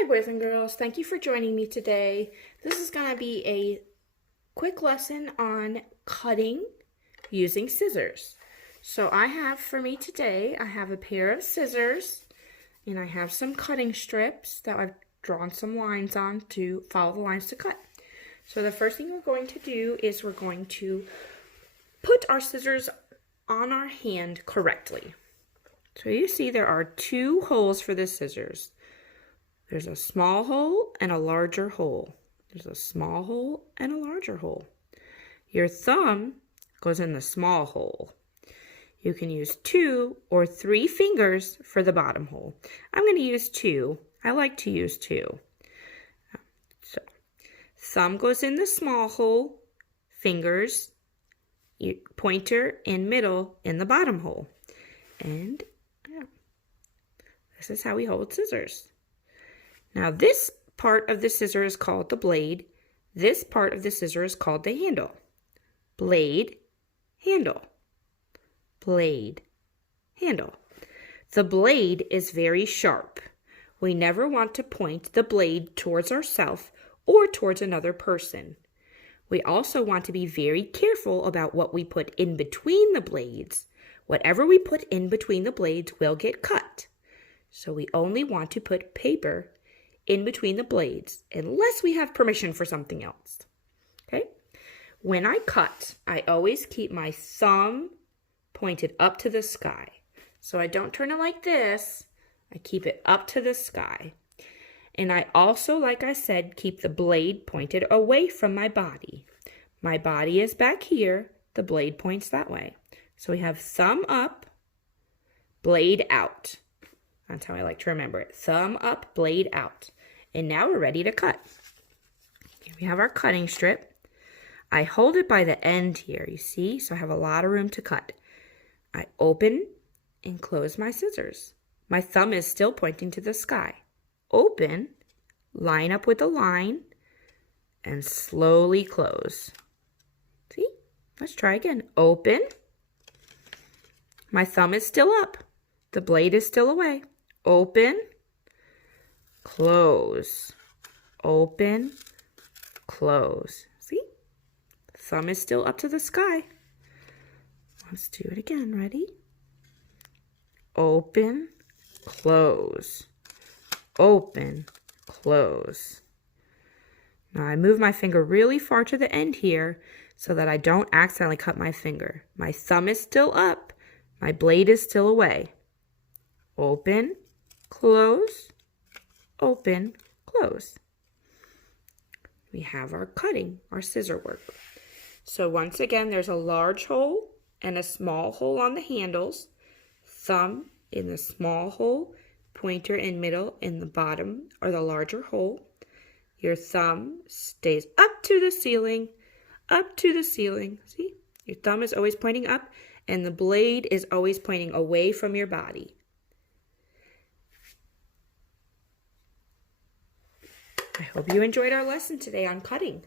Hi boys and girls, thank you for joining me today. This is going to be a quick lesson on cutting using scissors. So I have for me today, I have a pair of scissors and I have some cutting strips that I've drawn some lines on to follow the lines to cut. So the first thing we're going to do is we're going to put our scissors on our hand correctly. So you see there are two holes for the scissors. There's a small hole and a larger hole. There's a small hole and a larger hole. Your thumb goes in the small hole. You can use 2 or 3 fingers for the bottom hole. I'm going to use 2. I like to use 2. So, thumb goes in the small hole, fingers, pointer and middle in the bottom hole. And this is how we hold scissors. Now this part of the scissor is called the blade. This part of the scissor is called the handle. Blade, handle. Blade, handle. The blade is very sharp. We never want to point the blade towards ourselves or towards another person. We also want to be very careful about what we put in between the blades. Whatever we put in between the blades will get cut. So we only want to put paper in between the blades, unless we have permission for something else. Okay? When I cut, I always keep my thumb pointed up to the sky. So I don't turn it like this. I keep it up to the sky. And I also, like I said, keep the blade pointed away from my body. My body is back here. The blade points that way. So we have thumb up, blade out. That's how I like to remember it. Thumb up, blade out. And now we're ready to cut. Here we have our cutting strip. I hold it by the end here, you see? So I have a lot of room to cut. I open and close my scissors. My thumb is still pointing to the sky. Open, line up with the line, and slowly close. See? Let's try again. Open. My thumb is still up. The blade is still away. Open, close, open, close. See? Thumb is still up to the sky. Let's do it again. Ready? Open, close, open, close. Now I move my finger really far to the end here so that I don't accidentally cut my finger. My thumb is still up. My blade is still away. Open, close, open, close. We have our cutting, our scissor work. So once again, there's a large hole and a small hole on the handles. Thumb in the small hole, pointer and middle in the bottom or the larger hole. Your thumb stays up to the ceiling, up to the ceiling. See? Your thumb is always pointing up and the blade is always pointing away from your body. I hope you enjoyed our lesson today on cutting.